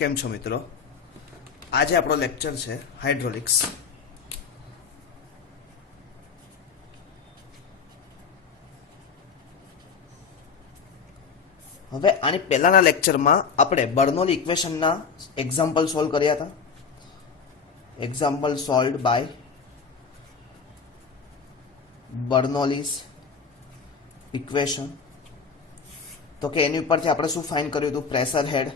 કેમ છો મિત્રો? આજે આપણો લેક્ચર છે હાઇડ્રોલિક્સ. હવે આની પહેલાના લેક્ચરમાં આપણે બર્નોલી ઇક્વેશનના એક્ઝામ્પલ સોલ્વ કર્યા હતા. Example solved by Bernoulli's equation. તો કે એની ઉપરથી આપણે શું ફાઇન્ડ કર્યું હતું? પ્રેશર હેડ,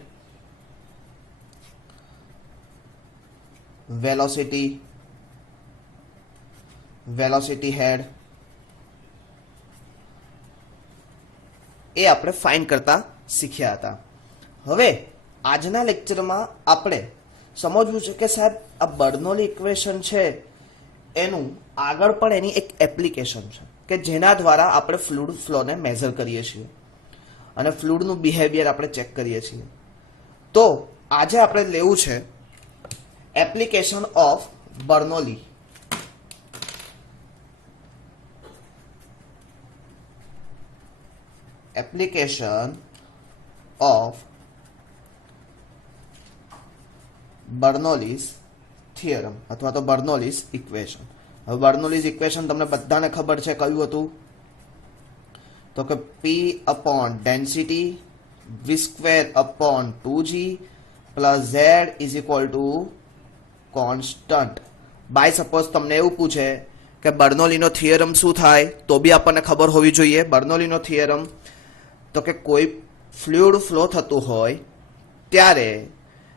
વેલોસિટી હેડ, એ આપણે ફાઇન્ડ કરતા શીખ્યા હતા. હવે આજના લેક્ચરમાં આપણે સમજવું છે કે સાહેબ આ બર્નોલી ઇક્વેશન છે એનું આગળ પણ એની એક એપ્લિકેશન છે કે જેના દ્વારા આપણે ફ્લુઇડ ફ્લોને મેઝર કરીએ છીએ અને ફ્લુઇડનું બિહેવિયર આપણે ચેક કરીએ છીએ. તો આજે આપણે લેવું છે application of Bernoulli. Application of Bernoulli's theorem અથવા તો બર્નોલીઝ ઇક્વેશન. હવે બર્નોલીઝ ઇક્વેશન તમને બધાને ખબર છે કયું હતું? તો કે P upon density v square upon 2g plus z is equal to constant. By suppose તમને એવું પૂછે કે બર્નોલીનો થિયરમ શું થાય તો બી આપણને ખબર હોવી જોઈએ. બર્નોલીનો થિયરમ તો કે કોઈ ફ્લુઇડ ફ્લો થતું હોય ત્યારે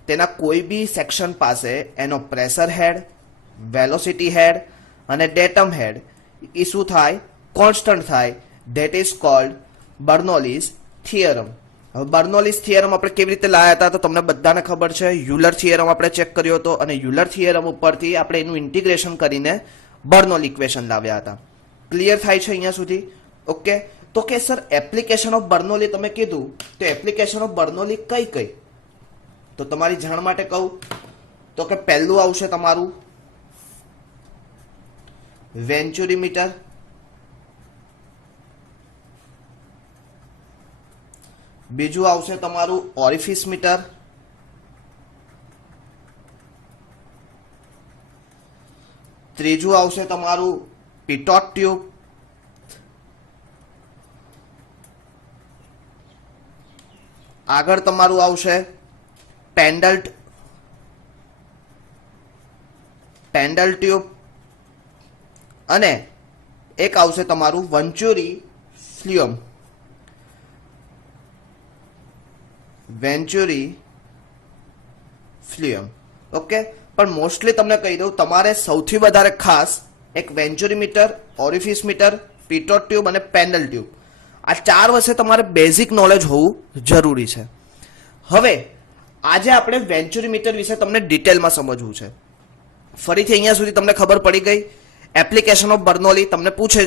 તેના કોઈ બી સેક્શન પાસે એનો પ્રેશર હેડ, વેલોસિટી હેડ અને ડેટમ હેડ એ શું થાય? કોન્સ્ટન્ટ થાય. That is called Bernoulli's theorem. હવે બર્નોલીઝ થિયરમ આપણે કેવી રીતે લાયા હતા તો તમને બધાને ખબર છે. યુલર થિયરમ આપણે ચેક કર્યો હતો અને યુલર થિયરમ ઉપરથી આપણે એનું ઇન્ટિગ્રેશન કરીને બર્નોલી ઇક્વેશન લાવ્યા હતા. ક્લિયર થાય છે અહીંયા સુધી? ઓકે. તો કે સર એપ્લિકેશન ઓફ બર્નોલી તમે કીધું તો એપ્લિકેશન ઓફ બર્નોલી કઈ કઈ? તો તમારી જાણ માટે કહું તો કે પહેલું આવશે તમારું વેન્ચુરીમીટર, બીજું આવશે તમારું ઓરિફિસ મીટર, ત્રીજું આવશે તમારું પિટોટ ટ્યુબ, આગળ તમારું આવશે પેન્ડલ ટ્યુબ અને એક આવશે તમારું વેન્ચુરી ફ્લુમ. ઓકે. પણ મોસ્ટલી તમને કહી દઉં, તમારે સૌથી વધારે ખાસ એક વેન્ચુરી meter, orifice meter, pitot tube અને પેન્ડલ ટ્યુબ, આ ચાર વચ્ચે તમારે બેઝિક નોલેજ હોવું જરૂરી છે. હવે આજે આપણે વેન્ચુરી મીટર વિશે તમને ડિટેલમાં સમજવું છે. ફરીથી અહીંયા સુધી તમને ખબર પડી ગઈ. એપ્લિકેશન ઓફ બર્નોલી તમને પૂછે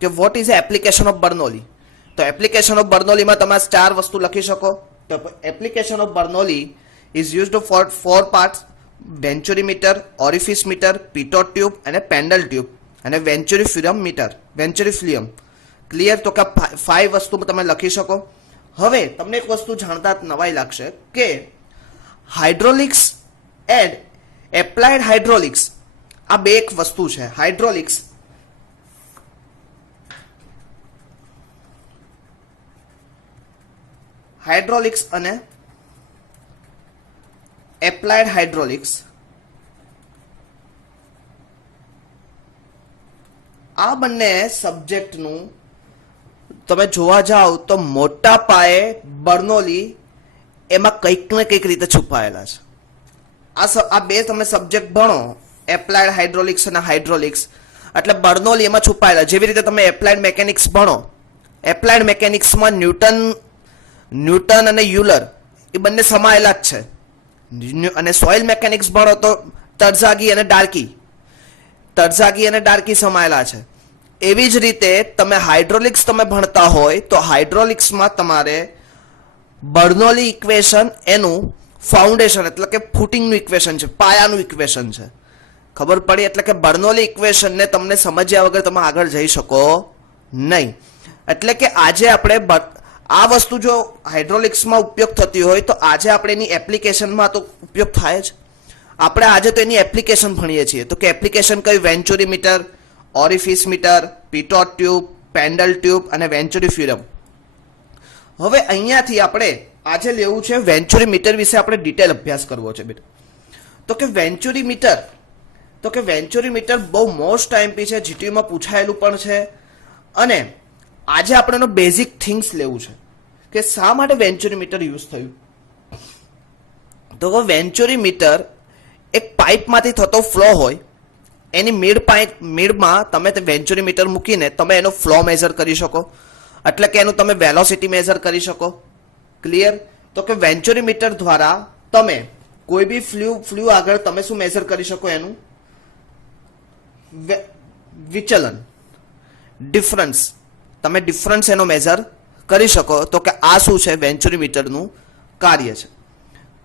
કે what is application of Bernoulli. તો એપ્લિકેશન ઓફ બર્નોલીમાં તમે ચાર વસ્તુ લખી શકો. તો application of Bernoulli is used for 4 parts: venturi meter, orifice meter, pitot tube અને પેન્ડલ ટ્યુબ અને વેન્ચુરી ફ્લુમ. ક્લિયર? તો કે 5 વસ્તુ તમે લખી શકો. હવે તમને એક વસ્તુ જાણતા નવાઈ લાગશે કે હાઇડ્રોલિક્સ એન્ડ એપ્લાઇડ હાઇડ્રોલિક્સ આ બે એક વસ્તુ છે. હાઇડ્રોલિક્સ અને એપ્લાઇડ હાઇડ્રોલિક્સ આ બંને સબ્જેક્ટનું તમે જોવા જાઓ તો મોટા પાયે બર્નોલી એમાં કંઈક ને કંઈક રીતે છુપાયેલા છે. આ બે તમે સબ્જેક્ટ ભણો, એપ્લાઇડ હાઇડ્રોલિક્સ અને હાઇડ્રોલિક્સ, એટલે બર્નોલી એમાં છુપાયેલા. જેવી રીતે તમે એપ્લાઇડ મેકેનિક્સ ભણો, એપ્લાઇડ મેકેનિક્સમાં ન્યૂટન અને યુલર એ બંને સમાયેલા જ છે. અને સોઇલ મેકેનિક્સ ભણો તો તરઝાગી અને ડાર્કી સમાયેલા છે. એવી જ રીતે તમે હાઇડ્રોલિક્સ તમે ભણતા હોય તો હાઇડ્રોલિક્સમાં તમારે બર્નોલી ઇક્વેશન એનું ફાઉન્ડેશન એટલે કે ફૂટિંગનું ઇક્વેશન છે, પાયાનું ઇક્વેશન છે. ખબર પડી? એટલે કે બર્નોલી ઇક્વેશનને તમને સમજ્યા વગર તમે આગળ જઈ શકો નહીં. એટલે કે આજે આપણે આ વસ્તુ જો હાઇડ્રોલિક્સમાં ઉપયોગ થતી હોય તો આજે આપણે એની એપ્લિકેશનમાં તો ઉપયોગ થાય જ. આપણે આજે તો એની એપ્લિકેશન ભણીએ છીએ. તો કે એપ્લિકેશન કઈ? Venturi meter, orifice meter, pitot tube, Prandtl tube અને વેન્ચુરી ફ્યુરમ. હવે અહીંયાથી આપણે આજે લેવું છે વેન્ચુરી મીટર વિશે આપણે ડિટેલ અભ્યાસ કરવો છે બેટા. તો કે વેન્ચુરી મીટર બહુ મોસ્ટ આઈએમપી છે, જીટીયુમાં પૂછાયેલું પણ છે. અને આજે આપણે એનો બેઝિક થિંગ્સ લેવું છે કે શા માટે વેન્ચુરી મીટર યુઝ થયું. તો વેન્ચુરી મીટર એક પાઇપમાંથી થતો ફ્લો હોય, એની મિડમાં તમે તે વેન્ચુરી મીટર મૂકીને તમે એનો ફ્લો મેઝર કરી શકો, એટલે કે એનું તમે વેલોસિટી મેઝર કરી શકો. ક્લિયર? તો કે વેન્ચુરી મીટર દ્વારા તમે કોઈ બી ફ્લ્યુ આગળ તમે શું મેઝર કરી શકો? એનું વિચલન, ડિફરન્સ, તમે ડિફરન્સ એનો મેઝર કરી શકો. તો કે આ શું છે? વેન્ચુરી મીટરનું કાર્ય છે.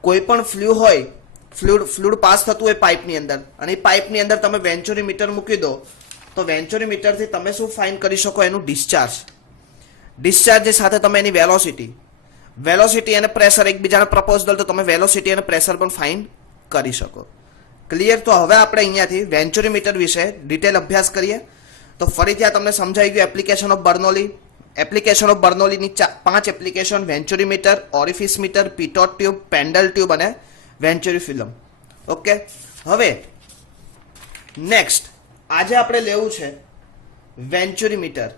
કોઈ પણ ફ્લ્યુ હોય, ફ્લુઇડ પાસ થતું હોય પાઇપની અંદર, અને એ પાઇપની અંદર તમે વેન્ચુરી મીટર મૂકી દો તો વેન્ચુરી મીટરથી તમે શું ફાઇન્ડ કરી શકો? એનું ડિસ્ચાર્જ સાથે તમે એની વેલોસિટી અને પ્રેશર એકબીજાને પ્રપોઝલ, તો તમે વેલોસિટી અને પ્રેશર પણ ફાઇન્ડ કરી શકો. ક્લિયર? તો હવે આપણે અહીંયાથી વેન્ચુરી મીટર વિશે ડિટેલ અભ્યાસ કરીએ. તો ફરીથી આ તમને સમજાઈ ગયું application of Bernoulli. Application of બર્નોલીની 5 application: venturi meter, orifice meter, pitot tube, Prandtl tube અને વેન્ચુરી ફિલ્મ. ઓકે, હવે નેક્સ્ટ આજે આપણે લેવું છે વેન્ચુરી મીટર.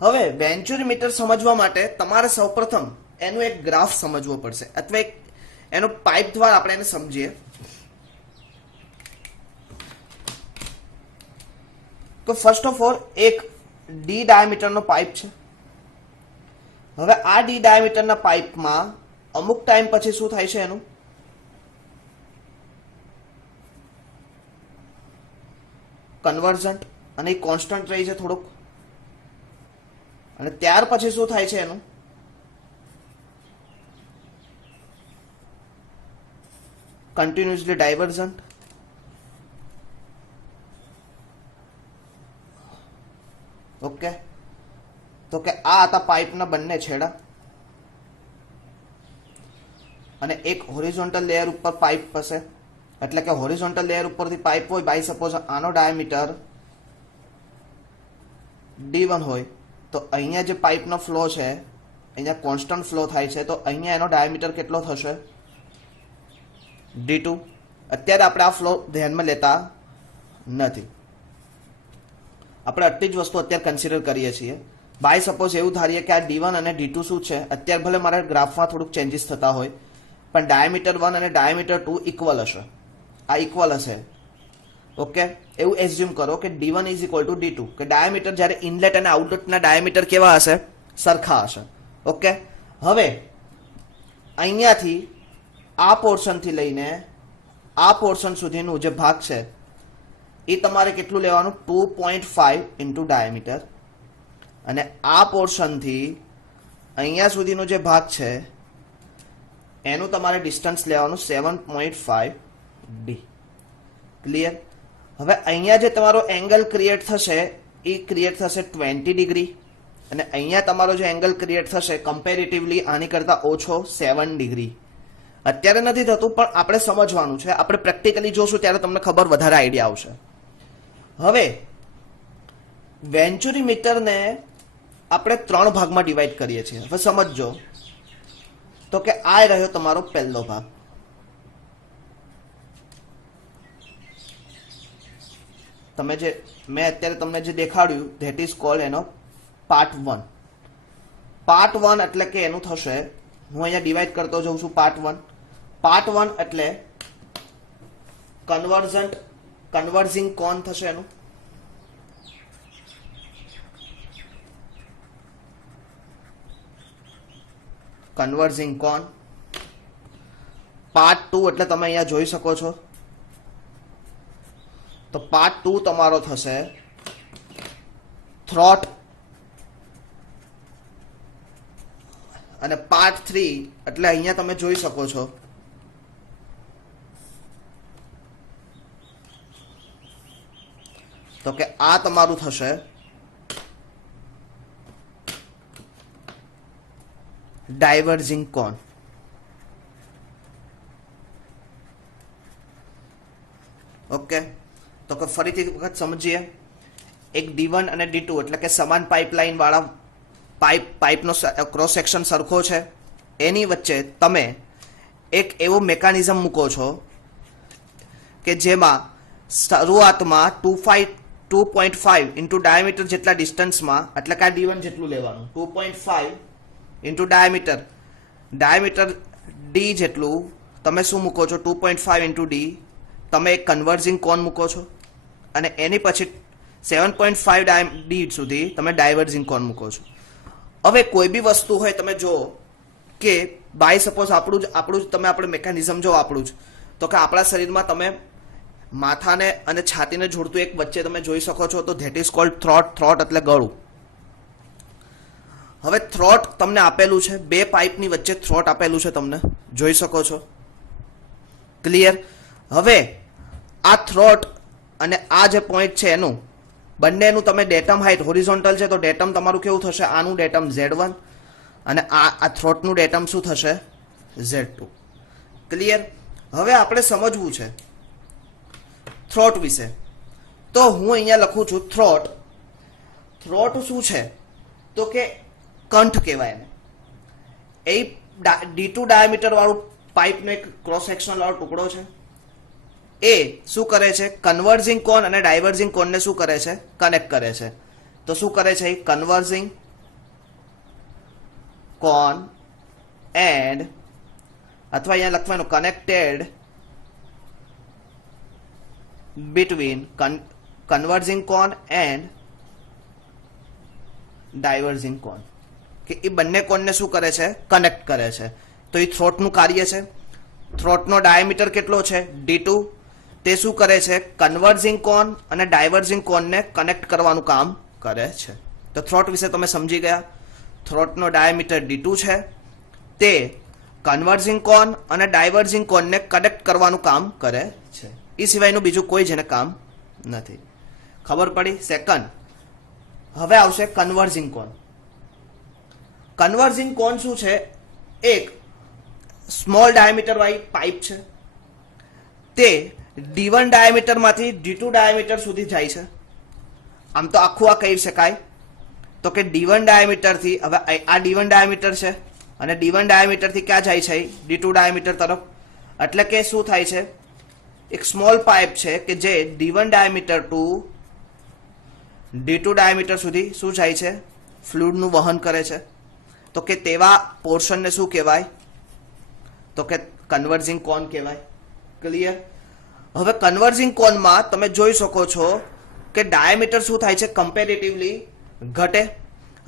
હવે વેન્ચુરી મીટર સમજવા માટે તમારે સૌપ્રથમ એનું એક ગ્રાફ સમજવો પડશે, અથવા એક એનો પાઇપ દ્વારા આપણે એને સમજીએ. તો ફર્સ્ટ ઓફ ઓલ એક ડી ડાયામીટરનો પાઇપ છે. હવે આ ડી ડાયામીટરના પાઇપમાં અમુક ટાઈમ પછી શું થાય છે? એનું કન્વર્જન્ટ, અને એ કોન્સ્ટન્ટ રહી છે થોડુંક. અને ત્યાર પછી શું થાય છે? એનું કન્ટિન્યુઅસલી ડાયવર્જન્ટ. ઓકે, તો કે આ હતા પાઇપના બંને છેડા, અને એક હોરિઝોન્ટલ લેયર ઉપર પાઇપ હશે, એટલે કે હોરિઝોન્ટલ લેયર ઉપરથી પાઇપ હોય. બાય સપોઝ આનો ડાયામીટર D1 હોય, તો અહીંયા જે પાઇપનો ફ્લો છે, અહીંયા કોન્સ્ટન્ટ ફ્લો થાય છે, તો અહીંયા એનો ડાયામીટર કેટલો થશે? D2. અત્યારે આપણે આ ફ્લો ધ્યાનમાં લેતા નથી, આપણે આટલી જ વસ્તુ અત્યારે કન્સિડર કરીએ છીએ. બાય સપોઝ એવું ધારીએ કે આ D1 અને D2 શું છે? અત્યારે ભલે મારા ગ્રાફમાં થોડુંક ચેન્જીસ થતા હોય, પણ ડાયામીટર 1 અને ડાયામીટર 2 ઇક્વલ હશે. આ ઇક્વલ હશે. ઓકે, એવું એઝ્યુમ કરો કે D1 is equal two D2, કે ડાયામીટર જ્યારે ઇનલેટ અને આઉટલેટના ડાયામીટર કેવા હશે? સરખા હશે. ઓકે, હવે અહીંયાથી આ પોર્શનથી લઈને આ પોર્શન સુધીનું જે ભાગ છે એ તમારે કેટલું લેવાનું? 2.5 ઇન્ટુ ડાયામીટર. અને આ પોર્શનથી અહીંયા સુધીનો જે ભાગ છે એનું તમારે ડિસ્ટન્સ લેવાનું 7.5 D. ક્લિયર? હવે અહીંયા જે તમારો એંગલ ક્રિએટ થશે એ ક્રિએટ થશે 20 ડિગ્રી, અને અહીંયા તમારો જે એંગલ ક્રિએટ થશે કમ્પેરેટિવલી આની કરતા ઓછો 7 ડિગ્રી. અત્યારે નથી થતું, પણ આપણે સમજવાનું છે. આપણે પ્રેક્ટિકલી જોશું ત્યારે તમને ખબર વધારે આઈડિયા આવશે. હવે વેન્ચુરી મીટરને આપણે 3 ભાગમાં ડિવાઈડ કરીએ છીએ. હવે સમજજો, તો કે આ રહ્યો તમારો પહેલો ભાગ. તમે જે મેં અત્યારે તમને જે દેખાડ્યું ધેટ ઇઝ કોલ્ડ એનો પાર્ટ 1. પાર્ટ 1 એટલે કે એનું થશે, હું અહીંયા ડિવાઈડ કરતો જઉં છું. પાર્ટ 1 એટલે કન્વર્ઝિંગ કોન થશે એનું. કન્વર્ઝિંગ કોન. પાર્ટ 2 એટલે તમે અહીંયા જોઈ શકો છો તો પાર્ટ 2 તમારો થશે થ્રોટ, અને પાર્ટ 3 એટલે અહીંયા તમે જોઈ શકો છો તો કે આ તમારું થશે ડાયવર્જિંગ કોન. ઓકે, તો કે ફરીથી વખત સમજીએ. એક D1 અને D2 એટલે કે સમાન પાઇપલાઇન વાળા પાઇપનો ક્રોસ સેક્શન સરખો છે, એની વચ્ચે તમે એક એવો મેકાનિઝમ મૂકો છો કે જેમાં શરૂઆતમાં 2.5 ઇન્ટુ ડાયામીટર જેટલા ડિસ્ટન્સમાં, એટલે કે આ D1 જેટલું લેવાનું, 2.5 ઇન્ટુ ડાયામીટર D જેટલું તમે શું મૂકો છો, 2.5 ઇન્ટુ D તમે એક કન્વર્જિંગ કોન મૂકો છો, અને એની પછી 7.5 D સુધી તમે ડાયવર્જિંગ કોન મૂકો છો. હવે કોઈ બી વસ્તુ હોય તમે જો કે બાય સપોઝ આપણું જ તમે આપણે મેકેનિઝમ જો આપણું જ, તો કે આપણા શરીરમાં તમે માથાને અને છાતીને જોડતું એક વચ્ચે તમે જોઈ શકો છો, તો ધેટ ઇઝ કોલ્ડ થ્રોટ એટલે ગળું. હવે થ્રોટ તમને આપેલું છે, બે પાઇપની વચ્ચે થ્રોટ આપેલું છે, તમને જોઈ શકો છો. ક્લિયર? હવે આ થ્રોટ અને આ જે પોઈન્ટ છે એનું બંનેનું તમે ડેટમ હાઇટ હોરિઝોન્ટલ છે, તો ડેટમ તમારું કેવું થશે, આનું ડેટમ Z1 અને આ થ્રોટનું ડેટમ શું થશે, Z2. ક્લિયર? હવે આપણે સમજવું છે થ્રોટ વિશે, તો હું અહીંયા લખું છું થ્રોટ. થ્રોટ શું છે તો કે કંઠ કહેવાય એને. એ D2 ડાયામીટર વાળું પાઇપનો એક ક્રોસ સેક્શન વાળો ટુકડો છે. એ શું કરે છે, કન્વર્જિંગ કોન અને ડાયવર્જિંગ કોનને શું કરે છે, કનેક્ટ કરે છે. તો શું કરે છે, કન્વર્જિંગ કોન એન્ડ, અથવા અહીંયા લખવાનું connected between converging cone and diverging cone, કે એ બંને કોનને શું કરે છે, કનેક્ટ કરે છે. તો એ થ્રોટનું કાર્ય છે. થ્રોટનો ડાયામીટર કેટલો છે, D2. તે શું કરે છે, કન્વર્જિંગ કોન અને ડાયવર્જિંગ કોનને કનેક્ટ કરવાનું કામ કરે છે. તો થ્રોટ વિશે તમે સમજી ગયા. થ્રોટનો ડાયામીટર D2 છે, તે કન્વર્જિંગ કોન અને ડાયવર્જિંગ કોનને કનેક્ટ કરવાનું કામ કરે છે. એ સિવાયનું બીજું કોઈ જેને કામ નથી. ખબર પડી? સેકન્ડ, હવે આવશે કન્વર્જિંગ કોન. કન્વર્જિંગ કોન શું છે, એક સ્મોલ ડાયામીટર વાળી પાઇપ છે, તે D1 ડાયામીટરમાંથી D2 ડાયામીટર સુધી જાય છે. આમ તો આખું આ કહી શકાય તો કે D1 ડાયામીટરથી, હવે આ D1 ડાયામીટર છે અને D1 ડાયામીટરથી ક્યાં જાય છે, D2 ડાયામીટર તરફ. એટલે કે શું થાય છે, એક સ્મોલ પાઇપ છે કે જે D1 diameter two D2 diameter સુધી શું જાય છે, ફ્લુઇડનું વહન કરે છે. તો કે તેવા પોર્શનને શું કહેવાય, તો કે કન્વર્જિંગ કોન કહેવાય. ક્લિયર? હવે કન્વર્જિંગ કોનમાં તમે જોઈ શકો છો કે ડાયામીટર શું થાય છે, કમ્પેરેટિવલી ઘટે.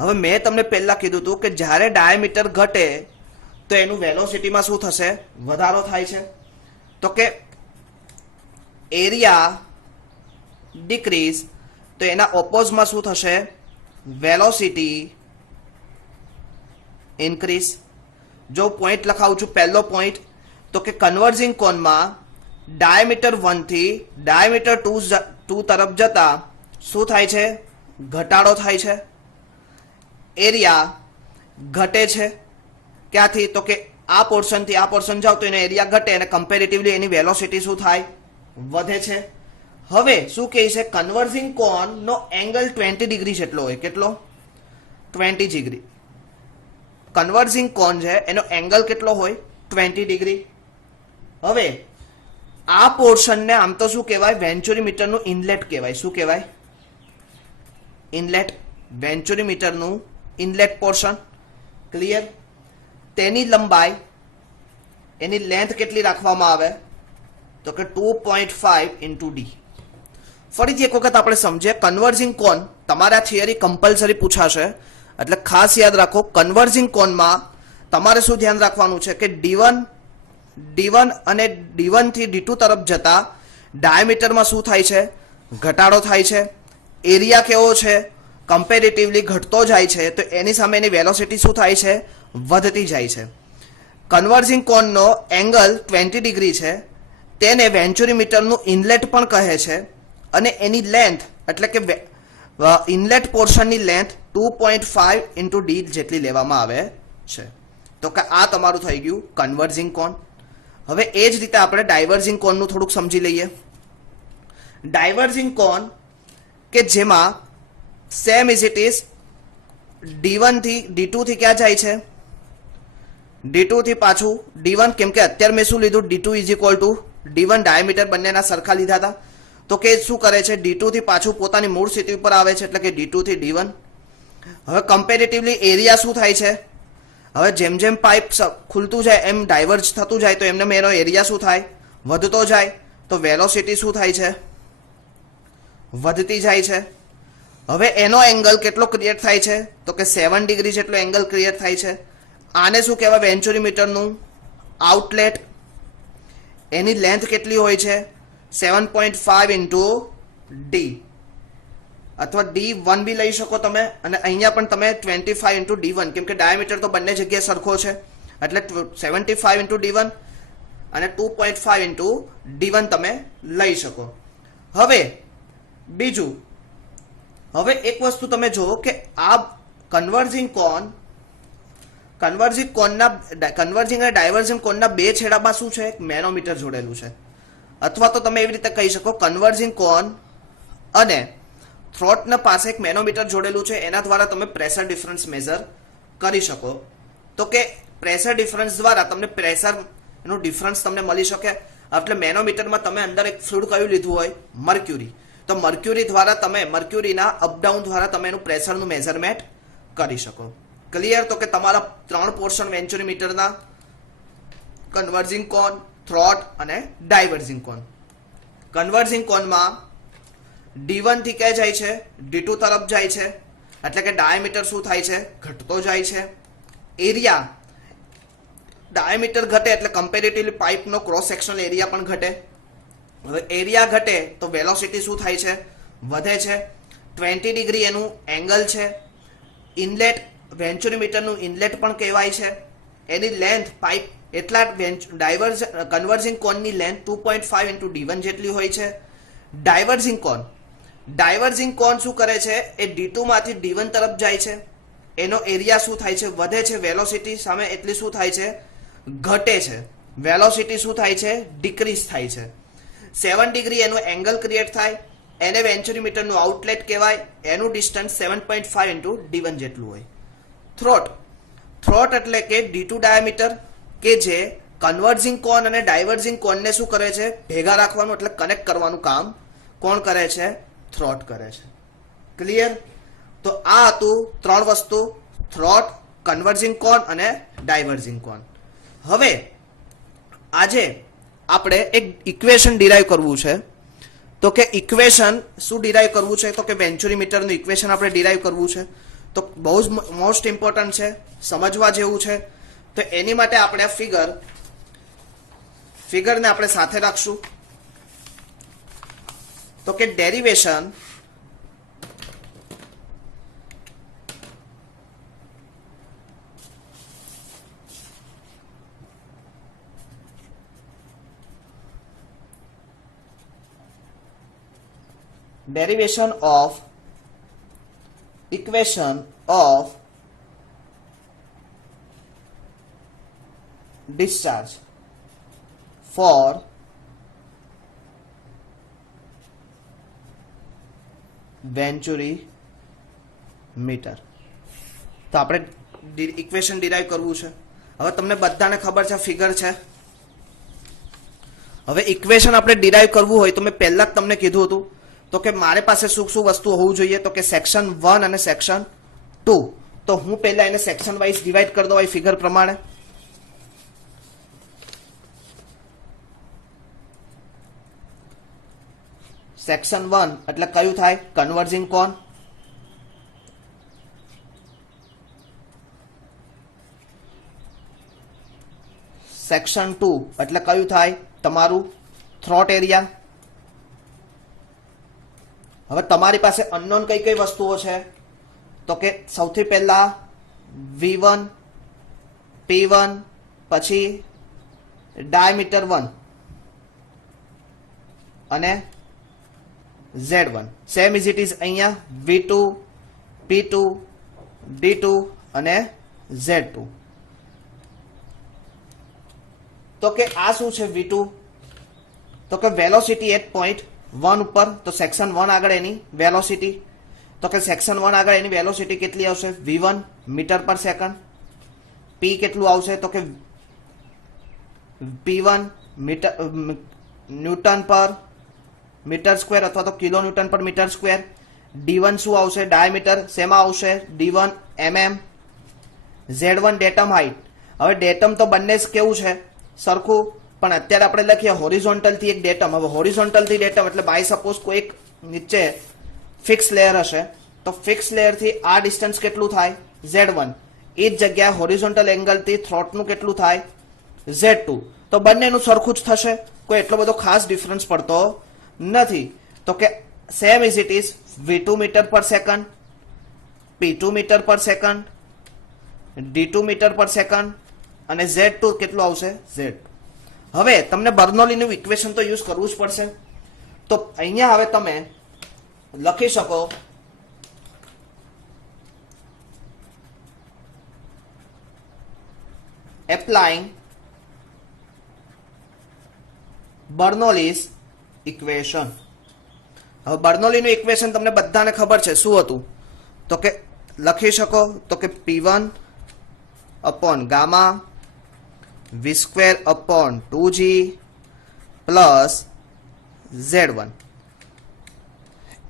હવે મેં તમને પહેલા કીધું હતું કે જ્યારે ડાયામીટર ઘટે તો એનું વેલોસિટીમાં શું થશે, વધારો થાય છે. તો કે એરિયા ડિક્રીઝ, તો એના ઓપોઝમાં શું થશે, વેલોસિટી ઇન્ક્રીઝ. જો પોઈન્ટ લખાવું છું, પહેલો પોઈન્ટ, તો કે કન્વર્જિંગ કોનમાં ડાયામીટર 1 થી ડાયામીટર 2 તરફ જતા શું થાય છે, ઘટાડો થાય છે. એરિયા ઘટે છે. ક્યાંથી, તો કે આ પોર્શનથી આ પોર્શન જાઓ તો એનો એરિયા ઘટે અને કમ્પેરેટિવલી એની વેલોસિટી શું થાય, વધે છે. હવે શું કહે છે, કન્વર્જિંગ કોન નો એંગલ 20 ડિગ્રી જેટલો હોય. કેટલો? 20 ડિગ્રી. કન્વર્જિંગ કોન છે એનો એંગલ કેટલો હોય, 20 ડિગ્રી. હવે આ પોર્શનને આમ તો શું કહેવાય, વેન્ચુરીમીટરનું ઇનલેટ કહેવાય. શું કહેવાય, ઇનલેટ. વેન્ચુરીમીટરનું ઇનલેટ પોર્શન. ક્લિયર? તેની લંબાઈ, એની લેન્થ કેટલી રાખવામાં આવે, તો કે 2.5 ઇન્ટુ D. ફરીથી એક વખત આપણે સમજીએ. કન્વર્જિંગ કોન તમારા થિયરી કમ્પલસરી પૂછાશે, એટલે ખાસ યાદ રાખો. કન્વર્જિંગ કોનમાં તમારે શું ધ્યાન રાખવાનું છે કે D1 અને D1 થી D2 તરફ જતા ડાયામીટરમાં શું થાય છે, ઘટાડો થાય છે, એરિયા કેવો છે કમ્પેરેટિવલી ઘટતો જાય છે, તો એની સામે એની વેલોસિટી શું થાય છે, વધતી જાય છે. કન્વર્જિંગ કોનનો એંગલ 20 ડિગ્રી છે, તેને વેન્ચુરીમીટરનું ઇનલેટ પણ કહે છે, અને એની લેન્થ એટલે કે ઇનલેટ પોર્શનની લેન્થ 2.5 ઇન્ટુ ડી જેટલી લેવામાં આવે છે. તો કે આ તમારું થઈ ગયું કન્વર્જિંગ કોન. હવે એ જ રીતે આપણે ડાયવર્જિંગ કોનનું થોડુંક સમજી લઈએ. ડાયવર્જિંગ કોન કે જેમાં same is it is D1 થી D2 થી ક્યાં જાય છે, D2 થી પાછું D1, કેમ કે અત્યારે મેં શું લીધું, D2 is equal two D1, diameter બંનેના સરખા લીધા હતા, તો કે શું કરે છે, D2 થી પાછું પોતાની મૂળ સ્થિતિ ઉપર આવે છે, એટલે કે D2 થી D1. હવે કમ્પેરેટિવલી એરિયા શું થાય છે, હવે જેમ જેમ પાઇપ ખુલતું જાય એમ ડાયવર્જ થતું જાય, તો એમને એનો એરિયા શું થાય, વધતો જાય, તો વેલોસિટી શું થાય છે, વધતી જાય છે. હવે એનો એંગલ કેટલો ક્રિએટ થાય છે, તો કે 7 ડિગ્રી જેટલો એંગલ ક્રિએટ થાય છે. આને શું કહેવાય, વેન્ચુરીમીટરનું આઉટલેટ. એની લેન્થ કેટલી હોય છે, 7.5 ઇન્ટુ ડી, અથવા D1 બી લઈ શકો તમે, અને અહીંયા પણ તમે 25 ઇન્ટુ D1, કેમ કે ડાયામીટર તો બંને જગ્યાએ સરખો છે, એટલે 75 ઇન્ટુ D1 અને 2.5 ઇન્ટુ D1 તમે લઈ શકો. હવે બીજું, હવે એક વસ્તુ તમે જુઓ કે આ કન્વર્જિંગ અને ડાયવર્જિંગ કોનના બે છેડામાં શું છે, મેનોમીટર જોડેલું છે. અથવા તો તમે એવી રીતે કહી શકો, કન્વર્જિંગ કોન અને થ્રોટના પાસે એક મેનોમીટર જોડેલું છે, એના દ્વારા તમે પ્રેશર ડિફરન્સ મેઝર કરી શકો. તો કે પ્રેશર ડિફરન્સ દ્વારા તમને પ્રેશરનું ડિફરન્સ તમને મળી શકે. એટલે મેનોમીટરમાં તમે અંદર એક ફ્લુઇડ કયું લીધું હોય, મર્ક્યુરી, તો મર્ક્યુરી દ્વારા તમે મર્ક્યુરીના અપડાઉન દ્વારા તમે એનું પ્રેશરનું મેઝરમેન્ટ કરી શકો. ક્લિયર? તો કે તમારા 3 પોર્શન વેન્ચુરીમીટરના, કન્વર્જિંગ કોન, થ્રોટ અને ડાયવર્જિંગ કોન. કન્વર્જિંગ કોનમાં D1 થી ક્યાં જાય છે, D2 તરફ જાય છે, એટલે કે ડાયામીટર શું થાય છે, ઘટતો જાય છે. એરિયા, ડાયામીટર ઘટે એટલે કમ્પેરેટિવલી પાઇપનો ક્રોસ સેક્શનલ એરિયા પણ ઘટે. હવે એરિયા ઘટે તો વેલોસિટી શું થાય છે, વધે છે. 20 ડિગ્રી એનું એંગલ છે. ઇનલેટ, વેન્ચુરીમીટરનું ઇનલેટ પણ કહેવાય છે. એની લેન્થ પાઇપ એટલા કન્વર્જિંગ કોનની લેન્થ 2.5 ઇન્ટુ D1 જેટલી હોય છે. ડાયવર્જિંગ કોન શું કરે છે, એ D2 માંથી D1 તરફ જાય છે. એનો એરિયા શું થાય છે, વધે છે. વેલોસિટી સામે એટલી શું થાય છે, ઘટે છે. વેલોસિટી શું થાય છે, ડિક્રીઝ થાય છે. 7 ડિગ્રી એનું એંગલ ક્રિએટ થાય, એને વેન્ચુરીમીટરનું આઉટલેટ કહેવાય. એનું ડિસ્ટન્સ 7.5 ઇન્ટુ D1 જેટલું હોય. થ્રોટ એટલે કે D2 ડાયામીટર, કે જે કન્વર્જિંગ કોન અને ડાયવર્જિંગ કોનને શું કરે છે, ભેગા રાખવાનું એટલે કનેક્ટ કરવાનું કામ કોણ કરે છે, થ્રોટ કરે છે. ક્લિયર? તો આ હતું 3 વસ્તુ, થ્રોટ, કન્વર્જિંગ કોન અને ડાયવર્જિંગ કોન. હવે આજે આપણે એક ઇક્વેશન ડિરાઈવ કરવું છે. તો કે ઇક્વેશન શું ડિરાઈવ કરવું છે, તો કે વેન્ચુરીમીટરનું ઇક્વેશન આપણે ડિરાઈવ કરવું છે. તો બહુ જ મોસ્ટ ઇમ્પોર્ટન્ટ છે, સમજવા જેવું છે. તો એની માટે આપણે ફિગરને આપણે સાથે રાખશું. તો કે derivation of equation of discharge for venturi meter. તો આપણે ઇક્વેશન ડિરાઈવ કરવું છે. હવે તમને બધાને ખબર છે, ફિગર છે. હવે ઇક્વેશન આપણે ડિરાઈવ કરવું હોય તો મેં પહેલા જ તમને કીધું હતું, તો કે મારી પાસે શું શું વસ્તુ હોવું જોઈએ, તો કે સેક્શન 1 અને સેક્શન 2. તો હું પહેલા એને સેક્શન વાઇઝ ડિવાઈડ કરી દઉં ફિગર પ્રમાણે. સેક્શન 1 એટલે કયું થાય, કન્વર્જિંગ કોન. સેક્શન 2 એટલે કયું થાય, તમારું થ્રોટ એરિયા. હવે તમારી પાસે અનનોન કઈ કઈ વસ્તુઓ છે તો કે સૌથી પહેલા V1 P1 પછી ડાયમીટર 1 અને Z1 same is it is અહીંયા V2 P2 D2 અને Z2 તો કે આ શું છે V2 તો કે વેલોસિટી એટ પોઈન્ટ 1 ઉપર તો સેક્શન 1 આગળ એની વેલોસિટી તો કે સેક્શન 1 આગળ એની વેલોસિટી કેટલી આવશે V1 metre per second P કેટલું આવશે તો કે P1 મીટર ન્યૂટન પર મીટર સ્ક્વેર અથવા તો કિલો ન્યૂટન પર મીટર સ્ક્વેર D1 શું આવશે ડાયામીટર શેમાં આવશે D1 mm Z1 datum height હવે ડેટમ તો બંને જ કેવું છે સરખું પણ અત્યારે આપણે લખીએ હોરિઝોન્ટલ થી એક ડેટમ હવે હોરિઝોન્ટલ થી ડેટમ એટલે બાય સપોઝ કોઈ એક નીચે ફિક્સ લેયર હશે તો ફિક્સ લેયર થી આ ડિસ્ટન્સ કેટલું થાય Z1 એ જ જગ્યાએ હોરિઝોન્ટલ એંગલ થી થ્રોટનું કેટલું થાય Z2 તો બંનેનું સરખું જ થશે કોઈ એટલો બધો ખાસ ડિફરન્સ પડતો નથી તો કે same is it is V2 metre per second P2 metre per second D2 metre per second અને Z2 કેટલું આવશે Z2 હવે તમને બર્નોલીનું ઇક્વેશન તો યુઝ કરવું જ પડશે તો અહીંયા હવે તમે લખી શકો એપ્લાઇંગ બર્નોલીઝ ઇક્વેશન હવે બર્નોલીનું ઇક્વેશન તમને બધાને ખબર છે શું હતું તો કે લખી શકો તો કે P1 upon gamma v square upon 2g plus z1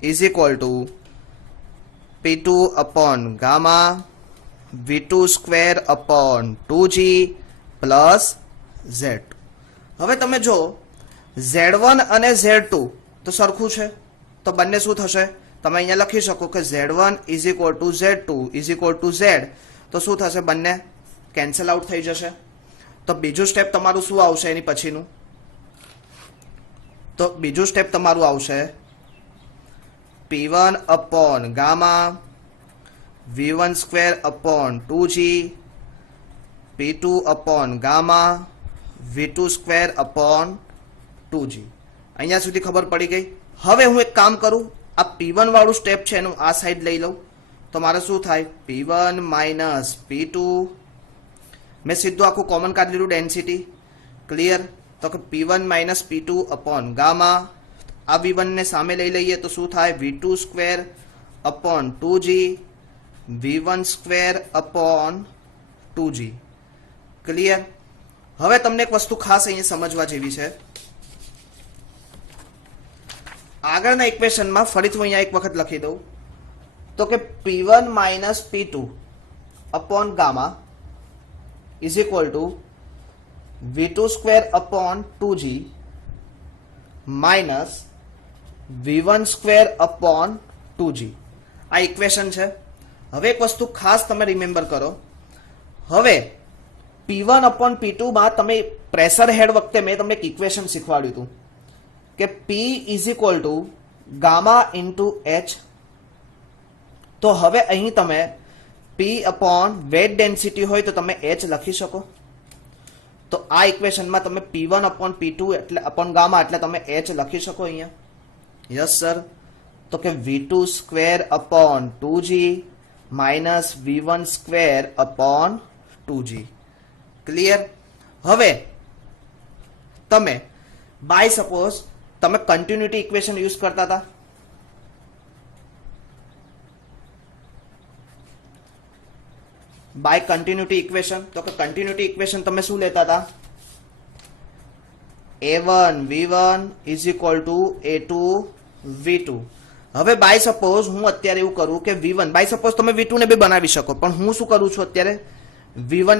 is equal to P2 upon gamma v2 square upon 2g plus z2 હવે તમે જો Z1 અને Z2 તો સરખું છે તો બંને શું થશે તમે અહીંયા લખી શકો કે Z1 is equal to Z2 is equal to Z તો શું થશે બંને કેન્સલ આઉટ થઈ જશે તો બીજું સ્ટેપ તમારું શું આવશે એની પછીનું તો બીજું સ્ટેપ તમારું આવશે P1 upon gamma V1 square upon 2g P2 upon gamma V2 square upon 2g અહીંયા સુધી ખબર પડી ગઈ હવે હું એક કામ કરું આ P1 વાળું સ્ટેપ છે એનું આ સાઈડ લઈ લઉં તો મારે શું થાય P1 minus P2 મેં સીધું આખું કોમન કાઢી લીધું ડેન્સિટી ક્લિયર તો કે P1 minus P2 upon gamma આ V1 ને સામે લઈ લઈએ તો શું થાય V2 square upon 2g V1 square upon 2g clear હવે તમને એક વસ્તુ ખાસ અહીંયા સમજવા જેવી છે આગળના ઇક્વેશનમાં ફરીથી હું અહીંયા એક વખત લખી દઉં તો કે P1 minus P2 upon gamma is equal to V2 square upon 2g minus V1 square upon 2g આ ઇક્વેશન છે હવે એક વસ્તુ ખાસ તમે રિમેમ્બર કરો હવે P1 upon P2 માં તમે પ્રેશર હેડ વખતે મેં તમને એક ઇક્વેશન શીખવાડ્યું હતું કે P is equal to gamma into H તો હવે અહીં તમે P upon વેટ ડેન્સિટી હોય તો તમે H લખી શકો તો આ ઇક્વેશનમાં તમે P1 upon P2 એટલે upon gamma એટલે તમે H લખી શકો અહીંયા યસ સર તો કે V2 square upon 2g minus V1 square upon 2g clear હવે તમે બાય સપોઝ તમે કન્ટિન્યુટી ઇક્વેશન યુઝ કરતા હતા બાય કન્ટિન્યુટી ઇક્વેશન તો કે કન્ટિન્યુટી ઇક્વેશન તમે શું લેતા હતા A1 V1 is equal to A2 V2 હવે બાય સપોઝ હું અત્યારે એવું કરું કે V1 બાય સપોઝ તમે V2 ને બી બનાવી શકો પણ હું શું કરું છું અત્યારે V1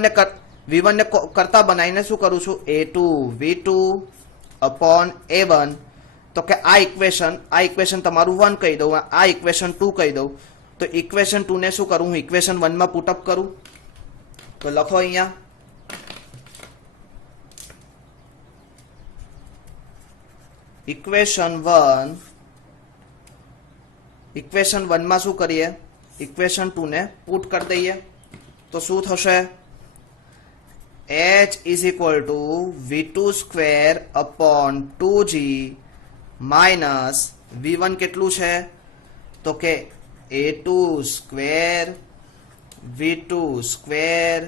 ને કરતા બનાવીને શું કરું છું A2 V2 upon A1 તો કે આ ઇક્વેશન તમારું 1 કહી દઉં આ ઇક્વેશન 2 કહી દઉં તો ઇક્વેશન 2 ને શું કરું હું ઇક્વેશન 1 માં પુટ અપ કરું તો લખો અહીંયા ઇક્વેશન 1 ઇક્વેશન 1 માં શું કરીએ, ઇક્વેશન 2 ને પુટ કરી દઈએ તો શું થશે, h is equal two v2 square upon 2g minus v1 કેટલું છે તો કે a2 square v2 square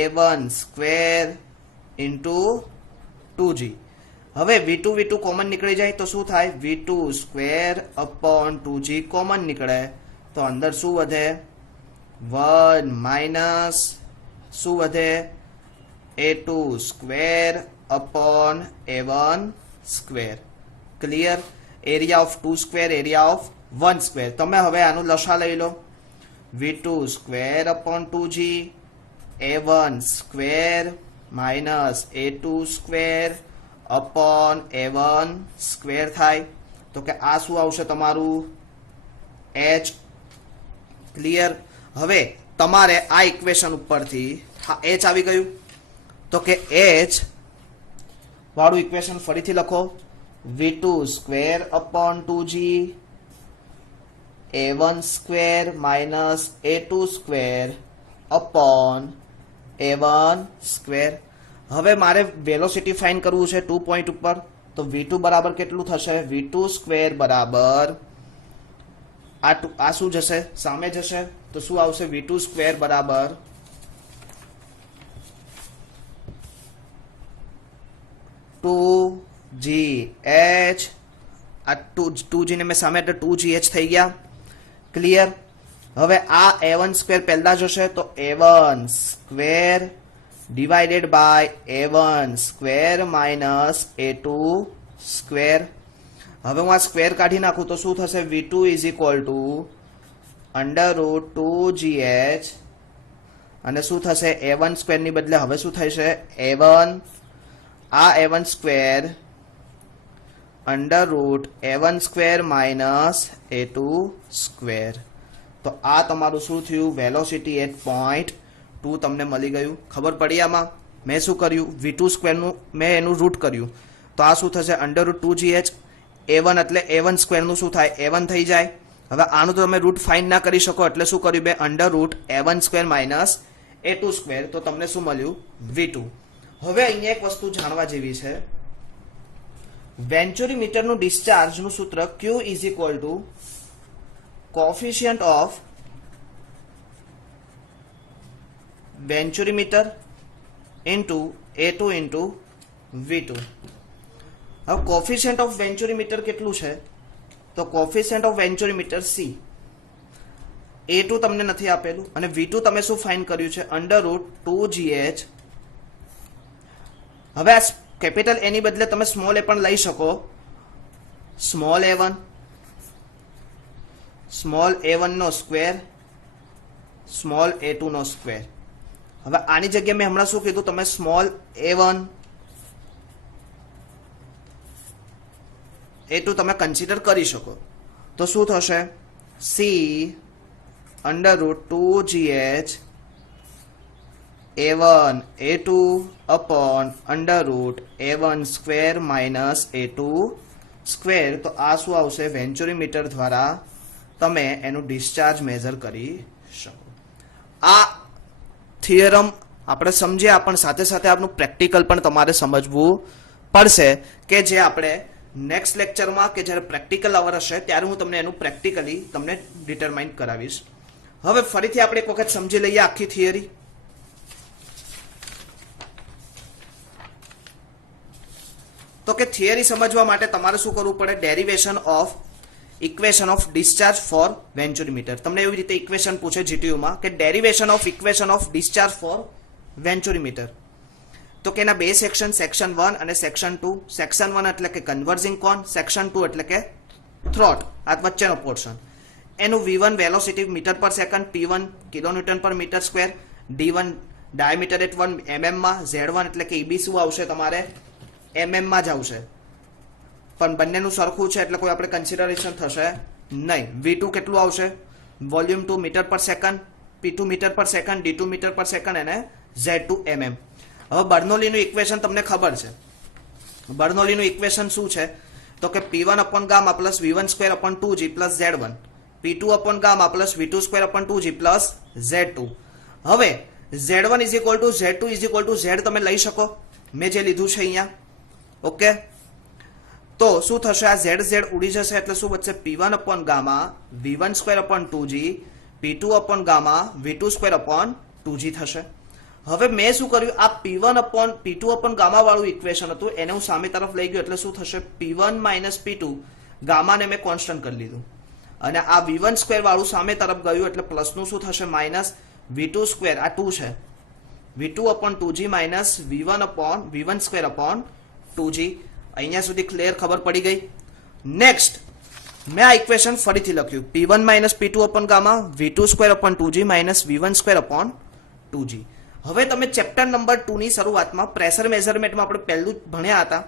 a1 square into 2g. હવે v2 કોમન નીકળી જાય તો શું થાય, v2 square upon 2g common નીકળે તો અંદર શું વધે, 1 માઇનસ શું વધે, a2 square upon a1 square. Clear? Area of 2 square, area of 1 square. તમે હવે આનું લસા લઈ લો, v2 square upon 2g a1 square minus a2 square upon a1 square થાય તો કે આ શું આવશે તમારું h. ક્લિયર? હવે તમારે આ ઇક્વેશન ઉપરથી h આવી ગયું તો કે h વાળું ઇક્વેશન ફરીથી લખો, v2 square upon 2g a1 square minus a2 square upon a1 square. હવે મારે વેલોસિટી ફાઇન્ડ કરવું છે 2 પોઈન્ટ ઉપર તો v2 બરાબર કેટલું થશે, v2 સ્ક્વેર બરાબર આ શું જશે, સામે જશે તો શું આવશે, v2 સ્ક્વેર બરાબર 2gh. આ 2g ને મેં સામે એટલે 2gh થઈ ગયા. ક્લિયર? હવે આ a1 સ્ક્વેર પહેલા જશે તો a1 square divided by a1 square minus a2 square. હવે હું આ સ્ક્વેર કાઢી નાખું તો શું થશે, v2 is equal two under route 2gh અને શું થશે, a1 સ્ક્વેરની બદલે હવે શું થશે, a1 આ a1 square under route a1 square minus a2 square. તો આ તમારું શું થયું, વેલોસિટી એટ પોઈન્ટ 2 તમને મળી ગયું. ખબર પડી આમાં? મેં શું કર્યું, v2 સ્ક્વેરનું મેં એનું રૂટ કર્યું તો આ શું થશે, અંડર રૂટ 2gh a1 એટલે a1 સ્ક્વેરનું શું થાય, a1 થઈ જાય. હવે આનું તો તમે રૂટ ફાઇન્ડ ના કરી શકો એટલે શું કર્યું, બે under route a1 square minus a2 square તો તમને શું મળ્યું, v2. હવે અહીંયા એક વસ્તુ જાણવા જેવી છે, વેન્ચુરીમીટરનું ડિસ્ચાર્જનું સૂત્ર q is equal to coefficient of venturimeter into a2 into v2. હવે કોફિશિયન્ટ ઓફ વેન્ચુરીમીટર કેટલું છે તો કોફિશિયન્ટ ઓફ વેન્ચુરીમીટર c. a2 તમને નથી આપેલું અને v2 તમે શું ફાઇન્ડ કર્યું છે, અંડર રૂટ 2gh. હવે આ કેપિટલ એ ની બદલે તમે સ્મોલ એ પણ લઈ શકો, સ્મોલ a1 નો સ્ક્વેર સ્મોલ a2 નો સ્ક્વેર. હવે આની જગ્યાએ મેં હમણાં શું કીધું, તમે સ્મોલ a1 a2 તમે કન્સિડર કરી શકો તો શું થશે, c under route 2gh a1 a2 upon under route a1 square minus a2 square. તો આ શું આવશે, વેન્ચુરીમીટર દ્વારા તમે એનું ડિસ્ચાર્જ મેઝર કરી શકો. આ થિયરમ આપણે સમજ્યા પણ સાથે સાથે આપણું પ્રેક્ટિકલ પણ તમારે સમજવું પડશે કે જે આપણે નેક્સ્ટ લેક્ચરમાં કે જ્યારે પ્રેક્ટિકલ અવર હશે ત્યારે હું તમને એનું પ્રેક્ટિકલી તમને ડિટરમાઇન કરાવીશ. હવે ફરીથી આપણે એક વખત સમજી લઈએ આખી થિયરી. તો કે થિયરી સમજવા માટે તમારે શું કરવું પડે, derivation of equation of discharge for venturimeter. તમને એવી રીતે ઇક્વેશન પૂછે જીટીયુમાં કે derivation of equation of discharge for venturimeter. તો કે એના બે સેક્શન, સેક્શન 1 અને સેક્શન 2. સેક્શન 1 એટલે કે કન્વર્જિંગ કોન, સેક્શન 2 એટલે કે થ્રોટ, આ વચ્ચેનો પોર્શન. એનું v1 velocity metre per second, p1 kilonewton per metre square, d1 diameter at 1 mm માં, z1 એટલે કે eb શું આવશે તમારે mm માં જ આવશે. પણ બંનેનું સરખું છે એટલે કોઈ આપણે કન્સિડરેશન થશે નહીં. v2 કેટલું આવશે, volume 2 metre per second, p2 metre per second, d2 metre per second અને z2 mm. હવે બર્નોલીનું ઇક્વેશન તમને ખબર છે. બર્નોલીનું ઇક્વેશન શું છે, તો કે P1 upon gamma plus V1 square upon 2G plus Z1, P2 upon gamma plus V2 square upon 2G plus Z2. હવે Z1 is equal to Z2 is equal to Z તમે લઈ શકો, મેં જે લીધું છે અહીંયા. ઓકે, તો શું થશે? આ Z Z ઉડી જશે એટલે શું બચશે? P1 upon gamma V1 square upon 2G P2 upon gamma V2 square upon 2G થશે. હવે મેં શું કર્યું? આ P1 upon P2 upon gamma વાળું ઇક્વેશન હતું એને હું સામે તરફ લઈ ગયો એટલે શું થશે? P1 minus P2 ગામા ને મેં કોન્સ્ટન્ટ કરી લીધું અને આ V1 સ્ક્વેર વાળું સામે તરફ ગયું એટલે પ્લસ નું શું થશે? માઇનસ V2 સ્ક્વેર, આ 2 છે, V2 upon 2G minus V1 upon V1 square upon 2G. અહીંયા સુધી ક્લિયર, ખબર પડી ગઈ? નેક્સ્ટ મેં આ ઇક્વેશન ફરીથી લખ્યું P1 minus P2 upon gamma V2 square upon 2G minus V1 square upon 2G. હવે તમે ચેપ્ટર નંબર 2 ની શરૂઆતમાં પ્રેશર મેઝરમેન્ટમાં આપણે પહેલું ભણ્યા હતા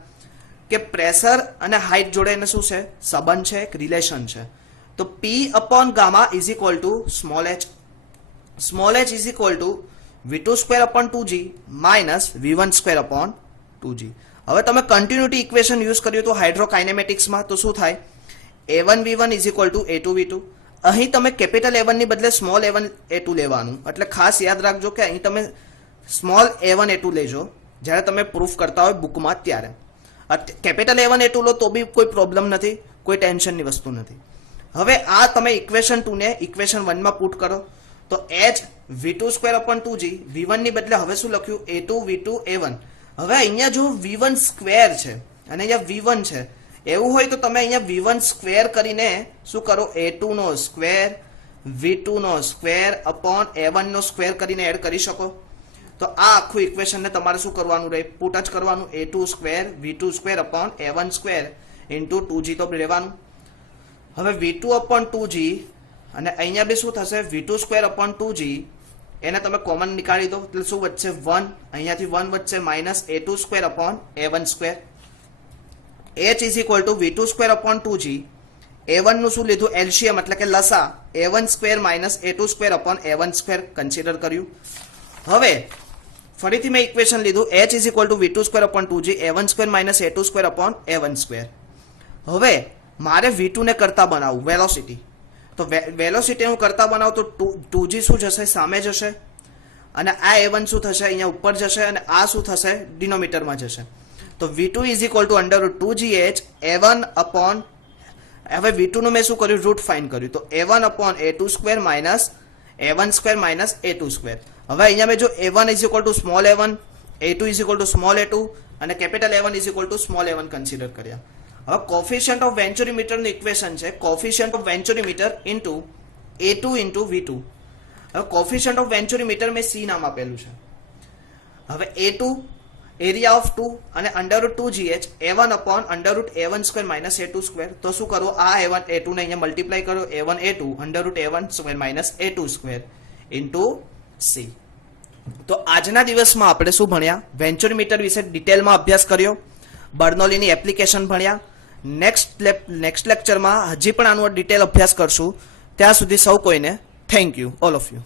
કે પ્રેશર અને હાઇટ જોડે એને શું છે? સંબંધ છે, એક રિલેશન છે. તો P upon gamma is equal to small h. Small h is equal to V2 square upon 2G minus V1 square upon 2G. હવે તમે કન્ટિન્યુટી ઇક્વેશન યુઝ કર્યું તો હાઇડ્રોકાઇનેમેટિક્સમાં તો શું થાય? A1 V1 is equal to A2 V2. અહીં તમે capital A1 ની બદલે સ્મોલ A1 A2 લેવાનું, એટલે ખાસ યાદ રાખજો કે અહીં તમે સ્મોલ A1 A2 લેજો જ્યારે તમે પ્રૂફ કરતા હોય બુકમાં ત્યારે. કેપિટલ A1 A2 લો તો બી કોઈ પ્રોબ્લેમ નથી, કોઈ ટેન્શનની વસ્તુ નથી. હવે આ તમે ઇક્વેશન 2 ને ઇક્વેશન 1 માં પુટ કરો તો h V2 square upon 2G V1 ની બદલે હવે શું લખ્યું? A2 V2 A1. હવે અહીંયા જો V1 સ્ક્વેર છે અને અહીંયા V1 છે, એવું હોય તો તમે અહીંયા V1 સ્ક્વેર કરીને શું કરો? A2 નો સ્ક્વેર V2 નો સ્ક્વેર અપોન A1 નો સ્ક્વેર કરીને એડ કરી શકો. તો આ આખું ઇક્વેશનને તમારે શું કરવાનું રહે? પુટ જ કરવાનું. A2 square V2 square upon A1 square into 2G તો રહેવાનું. હવે V2 અપોન 2G અને અહીંયા બી શું થશે? V2 સ્ક્વેર અપોન 2G એને તમે કોમન નીકાળી દો એટલે શું વચ્ચે? 1. અહીંયાથી 1 વચ્ચે minus A2 square upon A1 square. h is equal to V2 square upon 2G. A1 નું શું લીધું? એલસીએમ એટલે કે લસા. A1 square minus A2 square upon A1 square consider કર્યું. હવે ફરીથી મેં ઇક્વેશન લીધું h is equal to V2 square upon 2G A1 square minus A2 square upon A1 square. હવે મારે V2 ને કરતા બનાવવું વેલોસિટી. તો વેલોસિટી હું કરતા બનાવું તો 2G શું જશે? સામે જશે અને આ A1 શું થશે? અહીંયા ઉપર જશે અને આ શું થશે? ડિનોમિનેટરમાં જશે. તો V2 is equal to under root 2GH A1 upon, હવે V2 નું મેં શું કર્યું? રૂટ ફાઇન્ડ કર્યું તો A1 upon A2 square minus A1 square minus A2 square. હવે અહીંયા મેં જો A1 is equal to small A1, A2 is equal to small A2 અને capital A1 is equal to small A1 consider કર્યા. હવે coefficient of venturimeter નું equation છે coefficient of venturimeter into A2 into V2. હવે coefficient of વેન્ચુરીમીટર મેં C નામ આપેલું છે. હવે A2 એરિયા ઓફ 2 અને under route 2GH A1 upon under route A1 square minus A2 square. તો શું કરો? આ A1 A2 ને અહીંયા મલ્ટીપ્લાય કરો. A1 A2 under route A1 square minus A2 square into C. તો આજના દિવસમાં આપણે શું ભણ્યા? વેન્ચુરીમીટર વિશે ડિટેલમાં અભ્યાસ કર્યો, બર્નોલીની એપ્લિકેશન ભણ્યા. નેક્સ્ટ લેક્ચરમાં હજી પણ આનો ડિટેલ અભ્યાસ કરશું. ત્યાં સુધી સૌ કોઈને thank you, all of you.